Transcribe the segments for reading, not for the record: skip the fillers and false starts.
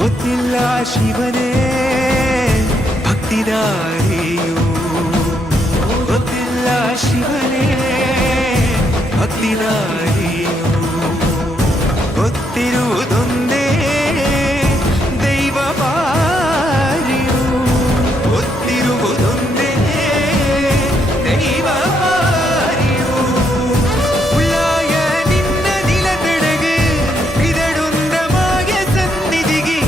ಗೊತ್ತಿಲ್ಲ ಶಿವನೇ ಭಕ್ತಿದಾರಿಯು, ಗೊತ್ತಿಲ್ಲ ಶಿವನೇ ಭಕ್ತಿದಾರಿಯು, ಗೊತ್ತಿರುವುದೊಂದೇ ದೈವ ಬಾರಿಯು, ಗೊತ್ತಿರುವುದೊಂದೇ ದೈವ ಬಾರಿಯು. ಉಳ್ಳಾಯ ನಿನ್ನ ನಿಲದೆಡೆಗೆ ಇದಡೊಂದ ಮಾಯ ಸನ್ನಿಧಿಗೆ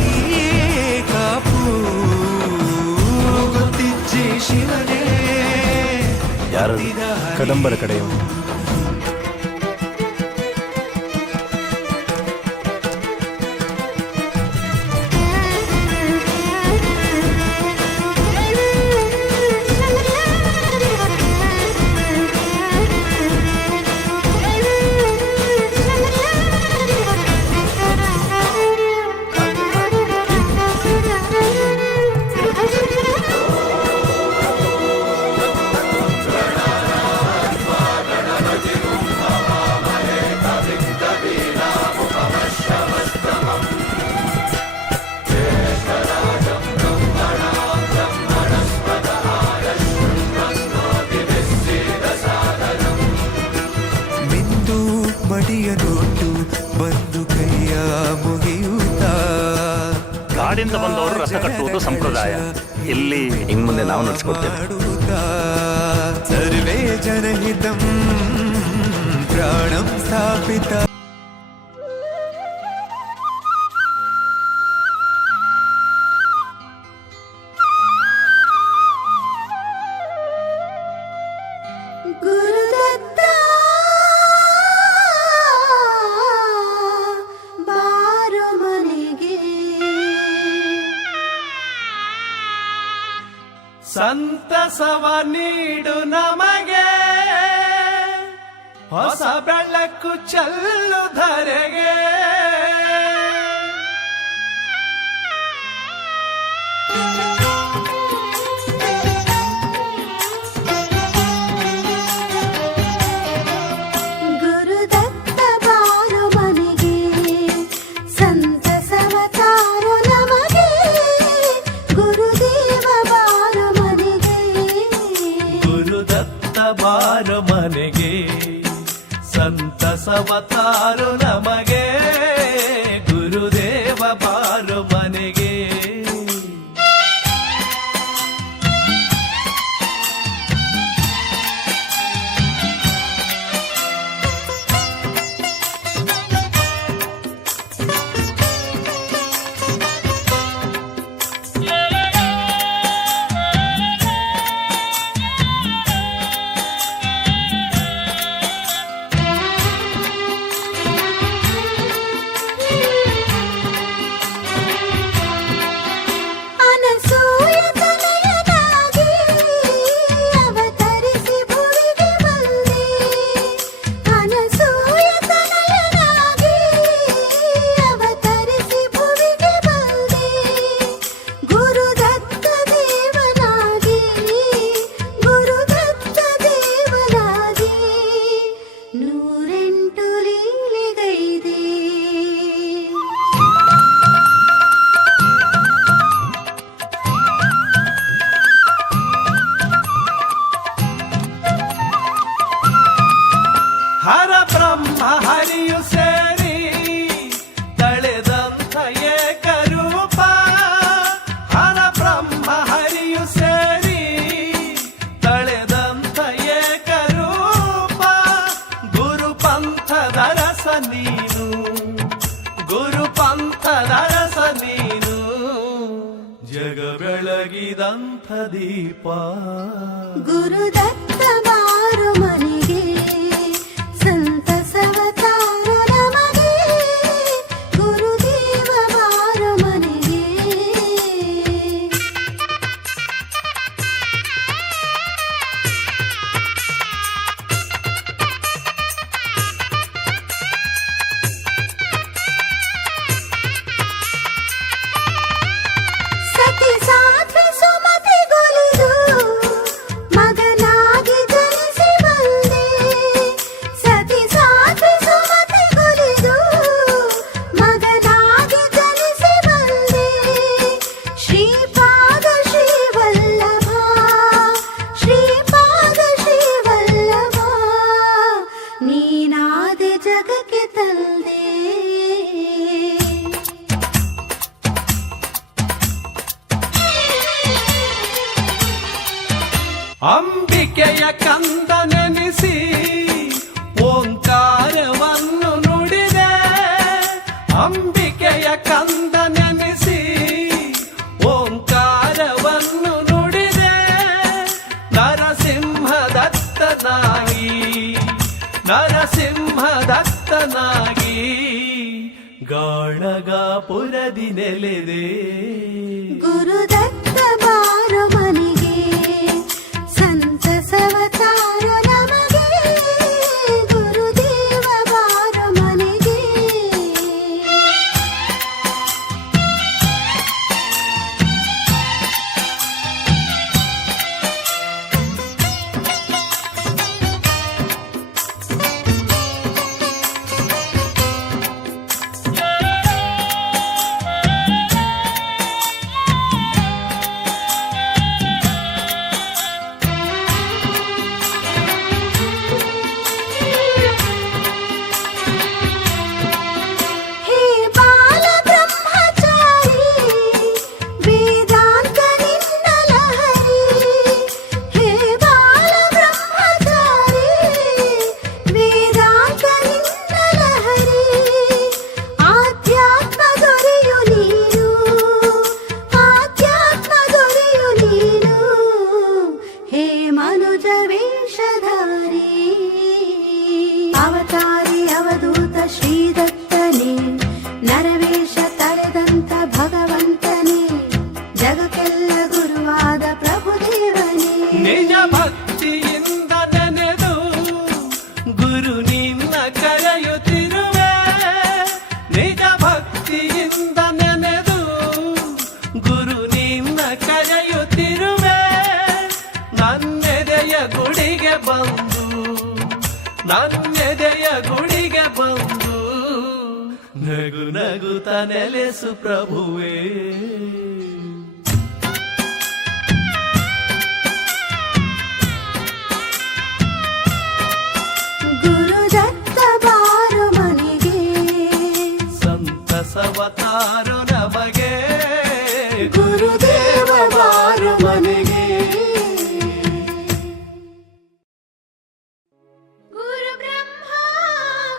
ಕಾಪು ಗೊತ್ತಿಜ್ಜೆ ಶಿವನೇ. ಯಾರು ಕದಂಬರ ಕಡೆಯವರು? ಮಡಿಯನೊಟ್ಟು ಬಂದು ಕೈಯ ಮುಗಿಯುತ್ತಾ ಕಾಡಿಂದ ಬಂದವರು ರಥ ಕಟ್ಟುವುದು ಸಂಪ್ರದಾಯ. ಇಲ್ಲಿ ಇನ್ನು ಮುಂದೆ ನಾವು ನಡೆಸ್ಕೊಡ್ತೇವೆ. ಸರ್ವೇ ಜನಹಿತಂ ಪ್ರಾಣಂ ಸ್ಥಾಪಿತ. ಸಂತಸವ ನೀಡು ನಮಗೆ, ಹೊಸ ಬೆಳಕು ಚೆಲ್ಲು ಧರೆಗೆ. ಬಾರ ಮನೆಗೆ ಸಂತಸವ ತಾರು ನಮಗೆ. ಬೆಳಗಿದಂಥ ದೀಪ ಗುರುದತ್ತ ಬಾರು ಮನೆಗೆ ಸಂತಸವ ತಾರು ನಮಗೆ ಗುರುದೇವ ಬಾರು ಮನೆಗೆ ಸತಿ ಸಾಧ್ವಿ ಸುಮತಿಗೊಲಿದು ಮಗನಾಗಿ ಜನಿಸಿ ಬಂದೆ ಸತಿ ಸಾಧ್ವಿ ಸುಮತಿಗೊಲಿದು ಮಗನಾಗಿ ಜನಿಸಿ ಬಂದೆ ಶ್ರೀಪಾದ ಶ್ರೀವಲ್ಲಭ ಶ್ರೀಪಾದ ಶ್ರೀವಲ್ಲಭ ನೀನಾದೆ ಜಗಕ್ಕೆ ತಂದೆ ಅಂಬಿಕೆಯ ಕಂದ ನೆನೆಸಿ ಓಂಕಾರವನ್ನು ನುಡಿದೆ ಅಂಬಿಕೆಯ ಕಂದ ನೆನೆಸಿ ಓಂಕಾರವನ್ನು ನುಡಿದೆ ನರಸಿಂಹದತ್ತನಾಗಿ ನರಸಿಂಹದತ್ತನಾಗಿ ಗಾಣಗಾಪುರದಿ ನೆಲೆದೆ ಗುರುದತ್ತ ಬಾರು ಮನೆಗೆ ಸಂತಸವ ತಾರು ನಮಗೆ ಗುರುದೇವ ಬಾರು ಮನೆಗೆ ಹೇ ಬಾಲ ಬ್ರಹ್ಮಚಾರಿ ವೇದಾಂತ ನಿನ್ನ ಲಹರಿ ಹೇ ಬಾಲ ಬ್ರಹ್ಮಚಾರಿ ವೇದಾಂತ ನಿನ್ನ ಲಹರಿ ಆಧ್ಯಾತ್ಮ ದೊರೆಯು ನೀನು ಆಧ್ಯಾತ್ಮ ದೊರೆಯು ನೀನು ಹೇ ಮನುಜ ವೇಷಧಾರಿ ಅವತಾರಿ ಅವಧೂತ ಶ್ರೀದತ್ತನೇ ನರವೇಷ ತಳೆದಂತ ಭಗವಂತನೇ ಜಗಕ್ಕೆಲ್ಲ ಗುರುವಾದ ಪ್ರಭುದೇವನೇ ನಿಜ ಭಕ್ತಿಯಿಂದ ನೆನೆದು ಗುರು ನಿನ್ನ ಕರೆಯುತ್ತಿರುವೆ ನಿಜ ಭಕ್ತಿಯಿಂದ ನೆನೆದು ಗುರು ನಿನ್ನ ಕರೆಯುತ್ತಿರುವೆ ನನ್ನೆದೆಯ ಗುಡಿಗೆ ಬಂದು ನನ್ನೆದೆಯ ಗುಡಿಗೆ ಬಂದು ನಗು ನಗುತ್ತ ನೆಲೆಸು ಪ್ರಭುವೇ ಗುರುದತ್ತ ಬಾರು ಮನೆಗೆ ಸಂತಸವತಾರು ನಮಗೆ ಗುರುದೇವ ಬಾರು ಮನೆಗೆ ಗುರು ಬ್ರಹ್ಮ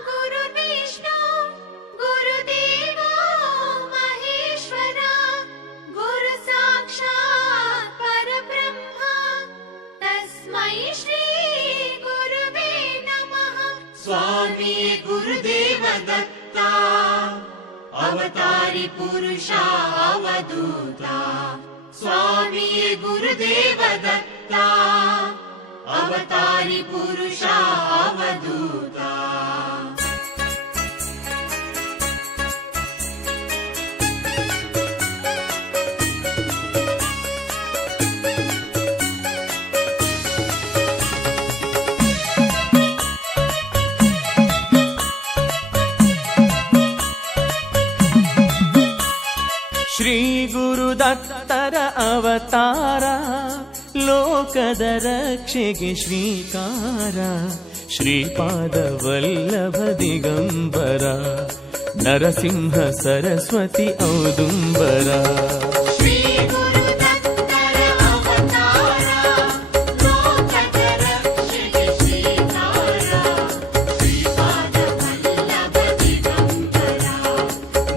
ಗುರು ವಿಷ್ಣು ಗುರುದೇವೋ ಮಹೇಶ್ವರ ಗುರು ಸಾಕ್ಷಾತ್ ಪರಬ್ರಹ್ಮ ತಸ್ಮೈ ಶ್ರೀ ಗುರುವೇ ನಮಃ स्वामी गुरुदेव दत्ता अवतारी पुरुषा अवधूता स्वामी गुरुदेव दत्ता अवतारी पुरुषा अवधूता ಶ್ರೀ ಗುರುದತ್ತರ ಅವತಾರ ಲೋಕದ ರಕ್ಷೆಗೆ ಶ್ರೀಕಾರ ಶ್ರೀಪಾದ ವಲ್ಲಭ ದಿಗಂಬರ ನರಸಿಂಹ ಸರಸ್ವತಿ ಔದುಂಬರ श्री गुरुदत्तर अवतार लोकद रक्षिके श्रीकार श्रीपाद वल्लभ दिगंबर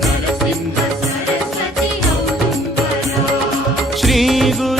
नरसिंह सरस्वती औदुंबर ಶ್ರೀ ಗುರು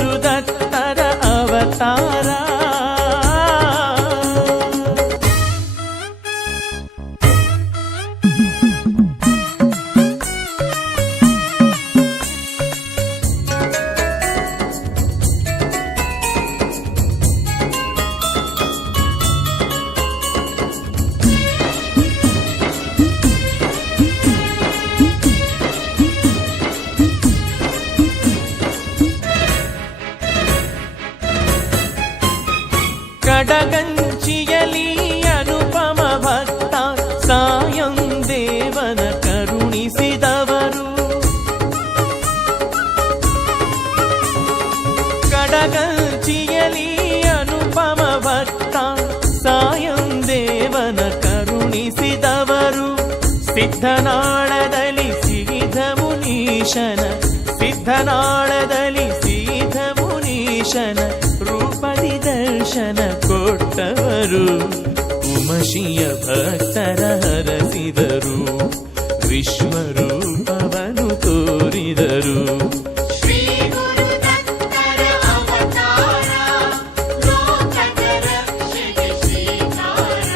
ಕಡಗಂಚಿಯಲಿ ಅನುಪಮ ಭಕ್ತ ಸಾಯಂ ದೇವನ ಕರುಣಿಸಿದವರು. ಕಡಗಂಚಿಯಲಿ ಅನುಪಮ ಭಕ್ತ ಸಾಯಂ ದೇವನ ಕರುಣಿಸಿದವರು. ಸಿದ್ಧನಾಳದಲ್ಲಿ ಸಿಗಿದ ಮುನೀಶನ, ಸಿದ್ಧನಾಳದಲ್ಲಿ ಸಿಗಿದ ಮುನೀಶನ ರೂಪದಿ ದರ್ಶನ ಕೊಟ್ಟವರು. ಉಮಶಿಯ ಭಕ್ತರ ಹರಸಿದರು, ವಿಶ್ವರೂಪವನ್ನು ತೋರಿದರು. ಶ್ರೀ ಗುರುದತ್ತರ ಅವತಾರ, ಲೋಕದ ರಕ್ಷೆಗೆ ಶ್ರೀಕಾರ.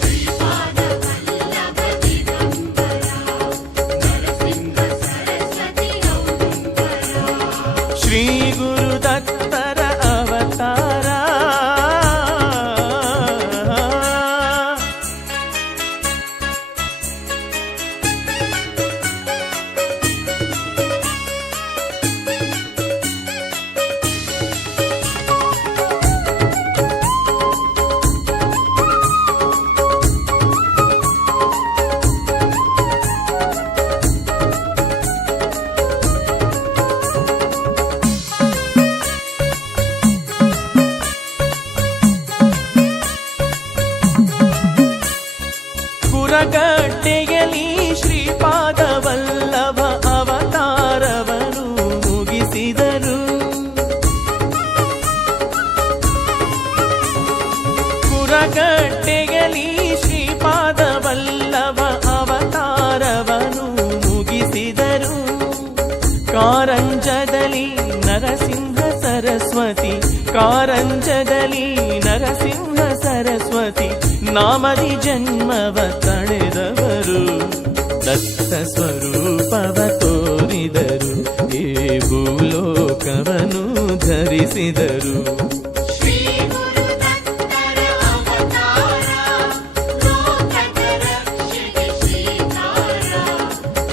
ಶ್ರೀಪಾದ ವಲ್ಲಭ ದಿಗಂಬರ, ನರಸಿಂಹ ಸರಸ್ವತಿ ಔದುಂಬರ. ಶ್ರೀ ಗುರುದತ್ತರ ಅವತಾರ. ಕುರಗಟ್ಟೆಯಲ್ಲಿ ಶ್ರೀಪಾದ ವಲ್ಲಭ ಅವತಾರವನ್ನು ಮುಗಿಸಿದರು. ಕುರಗಟ್ಟೆಯಲ್ಲಿ ಶ್ರೀಪಾದ ವಲ್ಲಭ ಅವತಾರವನ್ನು ಮುಗಿಸಿದರು. ಕಾರಂಜದಲ್ಲಿ ನರಸಿಂಹ ಸರಸ್ವತಿ, ಕಾರಂಜದಲ್ಲಿ ನರಸಿಂಹ ಸರಸ್ವತಿ ನಾಮದಿ ಜನ್ಮವ ತಳೆದವರು. ದತ್ತ ಸ್ವರೂಪವ ತೋರಿದರು, ಈ ಭೂಲೋಕವನ್ನು ಧರಿಸಿದರು. ಶ್ರೀ ಗುರುದತ್ತರ ಅವತಾರ, ಲೋಕದ ರಕ್ಷೆಗೆ ಶ್ರೀಕಾರ.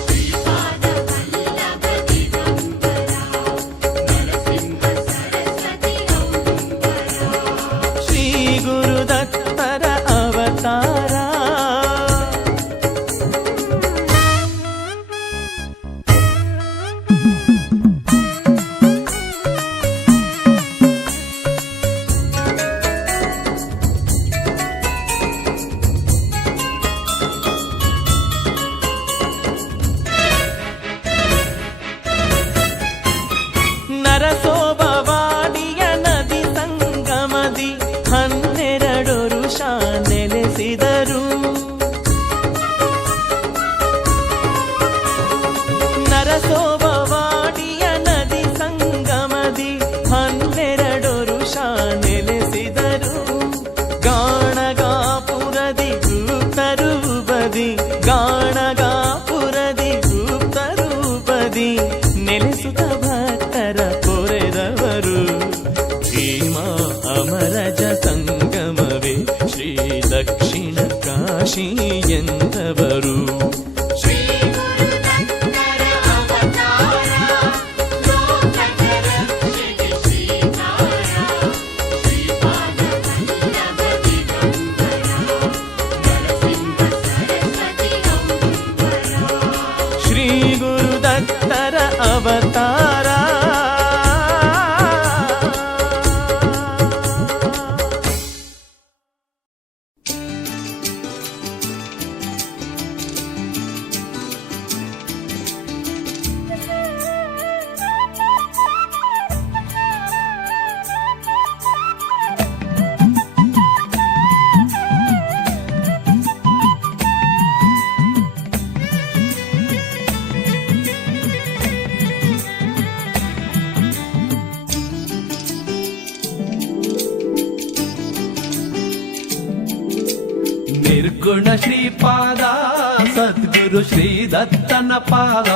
ಶ್ರೀಪಾದ ವಲ್ಲಭ ದಿಗಂಬರ, ನರಸಿಂಹ ಸರಸ್ವತಿ ಔದುಂಬರ. ಶ್ರೀ ಗುರುದತ್ತರ ಅವತಾರ. ನರಸೋಬವಾಡಿಯ ನದಿ ಸಂಗಮದಿ 12 ವರುಷ ನೆಲೆಸಿದರು. ನರಸೋಬವಾಡಿಯ ನದಿ ಸಂಗಮದಿ 12 ವರುಷ ನೆಲೆಸಿದರು. ಗಾಣಗಾಪುರದಿ ಗುಪ್ತರೂಪದಿ, ಗಾಣಗಾಪುರದಿ ಗುಪ್ತರೂಪದಿ ನೆಲೆಸುತ್ತ ಭಕ್ತರ ಪೊರೆದವರು. ಭೀಮಾ ಅಮರಜ ಸಂಗಮವೇ ಶ್ರೀ ದಕ್ಷಿಣ ಕಾಶಿ ಎಂದವರು. ಶ್ರೀ ಗುರುದತ್ತರ ಅವತಾರ, ಲೋಕದ ರಕ್ಷೆಗೆ ಶ್ರೀಕಾರ. ಶ್ರೀಪಾದ ವಲ್ಲಭ ದಿಗಂಬರ, ನರಸಿಂಹ ಸರಸ್ವತಿ ಔದುಂಬರ. ಶ್ರೀ ಗುರುದತ್ತರ ಅವತಾರ. ನಿರ್ಗುಣ ಶ್ರೀಪಾದ ಸದ್ಗುರು ಶ್ರೀ ದತ್ತನ ಪಾದ.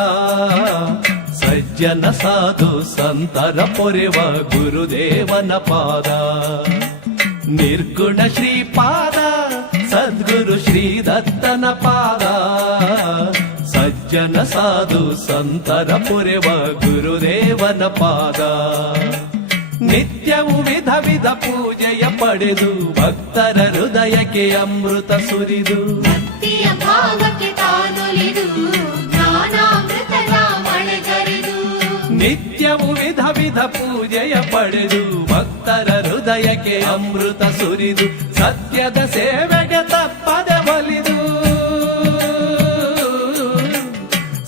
ಸಜ್ಜನ ಸಾಧು ಸಂತರ ಪೊರೆವ ಗುರುದೇವನ ಪಾದ. ನಿರ್ಗುಣ ಶ್ರೀಪಾದ ಸದ್ಗುರು ಶ್ರೀ ದತ್ತನ ಪಾದ. ಸಜ್ಜನ ಸಾಧು ಸಂತರ ಪೊರೆವ ಗುರುದೇವನ ಪಾದ. ನಿತ್ಯವು ವಿಧ ವಿಧ ಪೂಜೆಯ ಪಡೆದು ಭಕ್ತರ ಹೃದಯಕ್ಕೆ ಅಮೃತ ಸುರಿದು ಭಕ್ತಿಯ ಭಾವಕ್ಕೆ ತಾನೊಲಿದು ಜ್ಞಾನಾಮೃತದ ಮಳೆಗರೆದು ನಿತ್ಯವು ವಿಧ ವಿಧ ಪೂಜೆಯ ಪಡೆದು ಭಕ್ತರ ಹೃದಯಕ್ಕೆ ಅಮೃತ ಸುರಿದು ಸತ್ಯದ ಸೇವೆಗೆ ತಪ್ಪದೆ ಒಲಿದು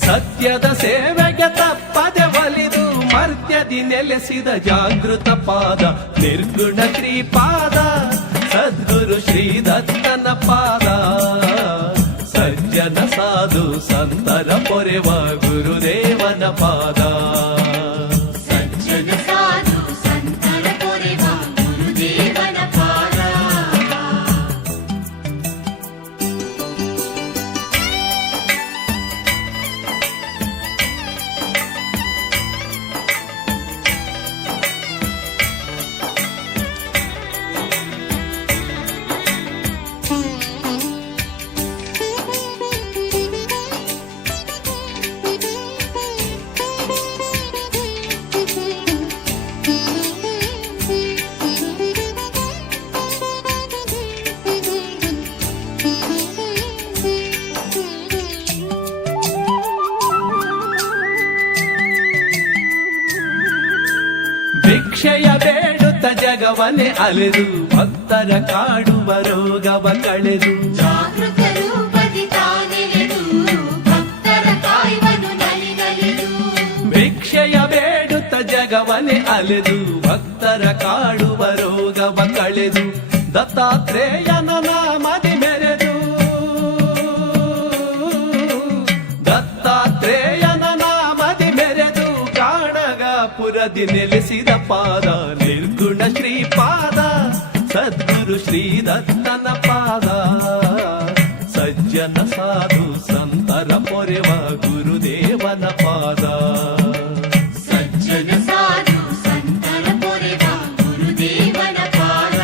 ಸತ್ಯದ ಸೇವೆಗೆ ತಪ್ಪದೆ ಒಲಿದು ಮರ್ತ್ಯದಿ ನೆಲೆಸಿದ ಜಾಗೃತ ಪಾದ ನಿರ್ಗುಣ ಶ್ರೀಪಾದ ಸದ್ಗುರು ಶ್ರೀ ದತ್ತನ ಪಾದ ಸಜ್ಜನ ಸಾಧು ಸಂತರ ಪೊರೆವ ಗುರುದೇವನ ಪಾದ ಸಜ್ಜನ ಸಾಧು ಸಂತರ ಪೊರೆವ ಗುರುದೇವನ ಪಾದ ಭಿಕ್ಷೆಯ ಬೇಡುತ್ತ ಜಗವನೆ ಅಲೆದು ಭಕ್ತರ ಕಾಡುವ ರೋಗವ ಕಳೆದು ಜಾಗೃತ ರೂಪದಿ ತಾನೆಲೆದು ಭಕ್ತರ ಕಾಯುವನು ನಲಿನಲಿದು ಭಿಕ್ಷೆಯ ಬೇಡುತ್ತ ಜಗವನೆ ಅಲೆದು ಭಕ್ತರ ಕಾಡುವ ರೋಗವ ಕಳೆದು ದತ್ತಾತ್ರೇಯನ ನಾಮದಿ ಮೆರೆದು ದತ್ತಾತ್ರೇಯನ ನಾಮದಿ ಮೆರೆದು ಕಾಣಗಪುರದಿ ನೆಲೆಸಿದ ಪಾದ ನಿರ್ಗುಣ ಶ್ರೀಪಾದ ಸದ್ಗುರು ಶ್ರೀ ದತ್ತನ ಪಾದ ಸಜ್ಜನ ಸಾಧು ಸಂತರ ಪೊರೆವ ಗುರುದೇವನ ಪಾದ ಸಜ್ಜನ ಸಾಧು ಸಂತರ ಪೊರೆವ ಗುರುದೇವನ ಪಾದ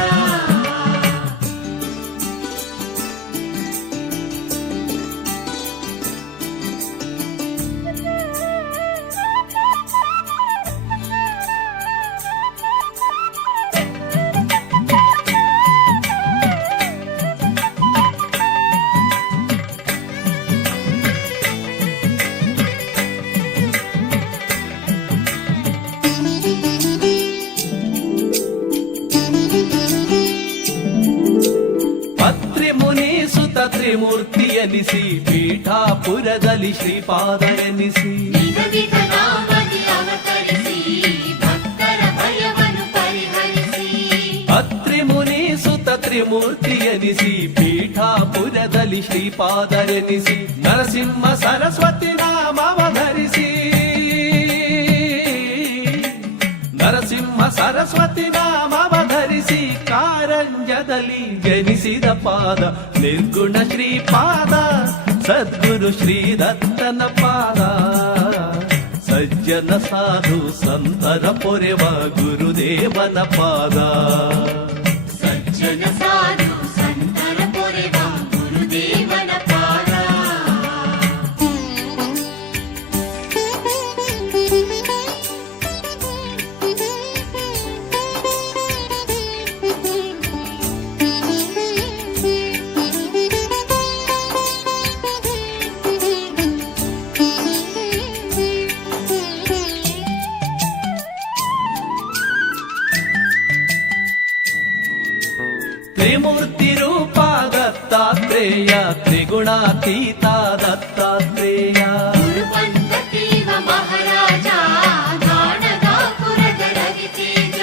ಅತ್ರಿ ಮುನಿ ಸುತ ತ್ರಿಮೂರ್ತಿ ಎನಿಸಿ ಪೀಠಾಪುರದಲ್ಲಿ ಶ್ರೀಪಾದ ಎನಿಸಿ ವಿಧ ವಿಧ ನಾಮದಿ ಅವತರಿಸಿ ಭಕ್ತರ ಭಯವನ್ನು ಪರಿಹರಿಸಿ ಅತ್ರಿ ಮುನಿ ಸುತ ತ್ರಿಮೂರ್ತಿ ಎನಿಸಿ ಪೀಠಾಪುರದಲ್ಲಿ ಶ್ರೀಪಾದರೆನಿಸಿ ನರಸಿಂಹ ಸರಸ್ವತಿ ನಾಮವ ಧರಿಸಿ ನರಸಿಂಹ ಸರಸ್ವತಿ ನಾಮವ ಧರಿಸಿ ಕಾರಂಜದಲ್ಲಿ ಜನಿಸಿದ ಪಾದ ನಿರ್ಗುಣ ಶ್ರೀಪಾದ ಸದ್ಗುರು ಶ್ರೀ ದತ್ತನ ಪಾದ ಸಜ್ಜನ ಸಾಧು ಸಂತರ ಪೊರೆವ ಗುರುದೇವನ ಪಾದ ಸಜ್ಜನ ಸಾಧು ಸಂತರ ಪೊರೆವ ಗುರುದೇವನ ಪಾದ ತ್ರಿಮೂರ್ತಿ ರೂಪ ದತ್ತಾತ್ರೇಯ ತ್ರಿಗುಣಾತೀತ ದತ್ತಾತ್ರೇಯ ಗುರುಪಂಥತೀವ ಮಹಾರಾಜ ಗಾಣಗಾಪುರದ ರವಿತೇಜ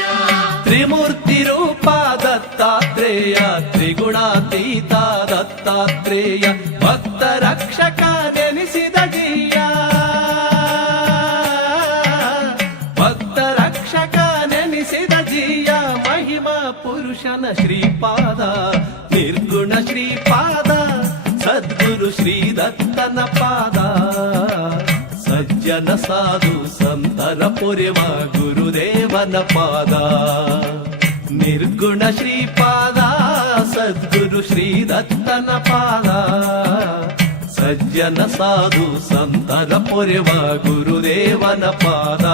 ತ್ರಿಮೂರ್ತಿ ರೂಪ ದತ್ತಾತ್ರೇಯ ತ್ರಿಗುಣಾತೀತ ದತ್ತಾತ್ರೇಯ ಭಕ್ತ ರಕ್ಷಕ ನೆನೆಸಿದ ಜೀಯ ಭಕ್ತ ರಕ್ಷಕ ನೆನೆಸಿದ ಜೀಯ ಮಹಿಮಾ ಪುರುಷನ ಶ್ರೀಪಾದ ನಿರ್ಗುಣ ಶ್ರೀಪಾದ ಸದ್ಗುರು ಶ್ರೀ ದತ್ತನ ಪಾದ ಸಜ್ಜನ ಸಾಧು ಸಂತರ ಪೊರೆವ ಗುರುದೇವನ ಪಾದ ನಿರ್ಗುಣ ಶ್ರೀಪಾದ ಸದ್ಗುರು ಶ್ರೀ ದತ್ತನ ಪಾದ ಸಜ್ಜನ ಸಾಧು ಸಂತರ ಪೊರೆವ ಗುರುದೇವನ ಪಾದ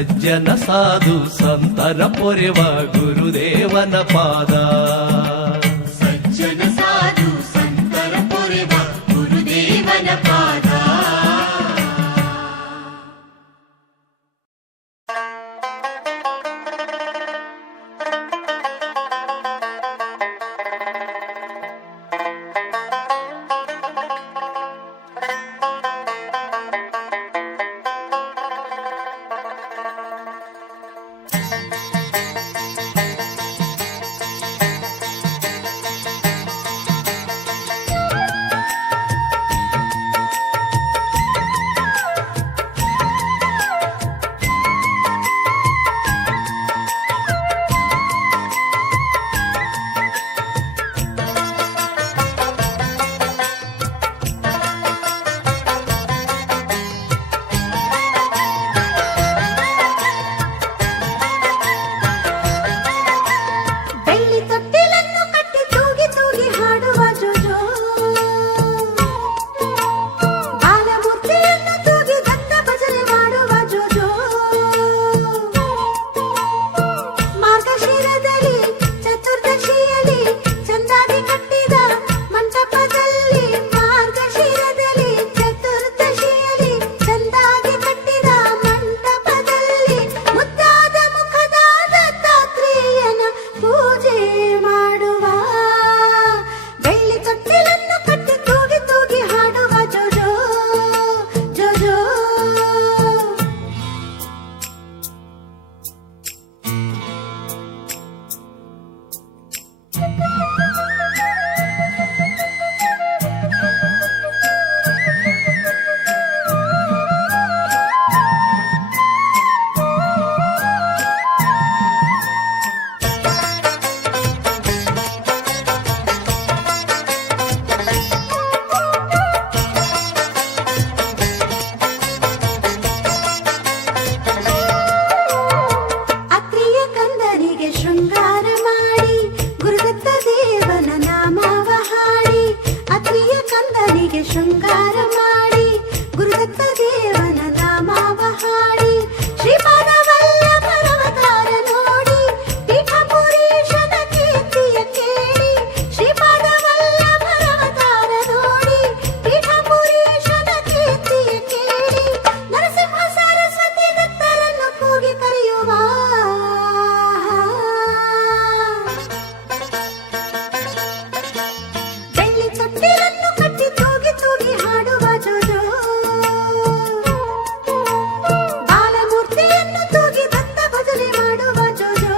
ಸಜ್ಜನ ಸಾಧು ಸಂತರ ಪೊರೆವ ಗುರುದೇವನ ಪಾದ. ಸಜ್ಜನ ಸಾಧು ಸಂತರ ಪೊರೆವ ಗುರುದೇವನ ಪಾದ. ಶೃಂಗಾರ ಮಾಡಿ ಗುರುದತ್ತ ದೇವನ ನಾಮವ ಹಾಡಿ ಶ್ರೀಪಾದ ವಲ್ಲಭರವತಾರ ನೋಡಿ ಪೀಠಪುರೀಶನ ಕೀರ್ತಿಯ ಕೇಳಿ ಶ್ರೀಪಾದ ವಲ್ಲಭರವತಾರ ನೋಡಿ ಪೀಠಪುರೀಶನ ಕೀರ್ತಿಯ ಕೇಳಿ ನರಸಿಂಹ ಸರಸ್ವತಿ ದತ್ತರನ್ನು ಕೂಗಿ ಕರೆಯುವ ಬೆಳ್ಳಿ ತೊಟ್ಟಿಲನ್ನು ಕಟ್ಟಿ ತೂಗಿ ತೂಗಿ ಹಾಡುವ ಜೋಜೋ ಬಾಲಮೂರ್ತಿಯನ್ನು ತೂಗಿ ದತ್ತ ಭಜನೆ ಮಾಡುವ ಜೋಜೋ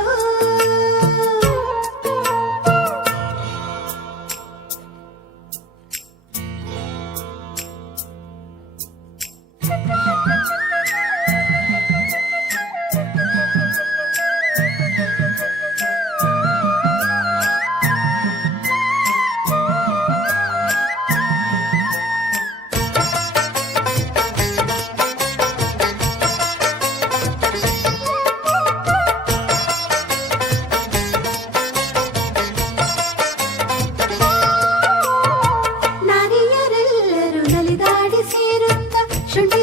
ನಾರಿಯರೆಲ್ಲರೂ ನಲಿದಾಡಿ ಸೇರುತ್ತ ಶುಂಠಿ